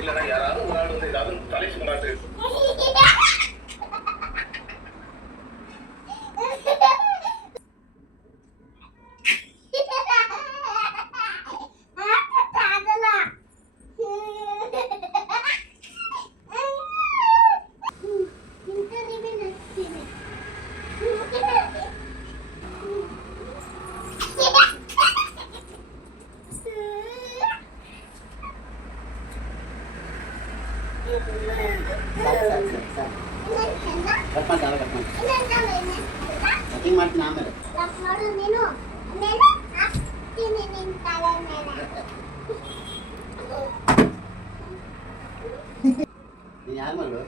இல்லைன்னா யாராவது ஒரு ஆள் வந்து ஏதாவது தலை சுமராட்டு ಕಟಿಂಗ್ ಮಾಡ್ತೀನಿ ಆಮೇಲೆ ನೀನು ಯಾರು ಮಗಳು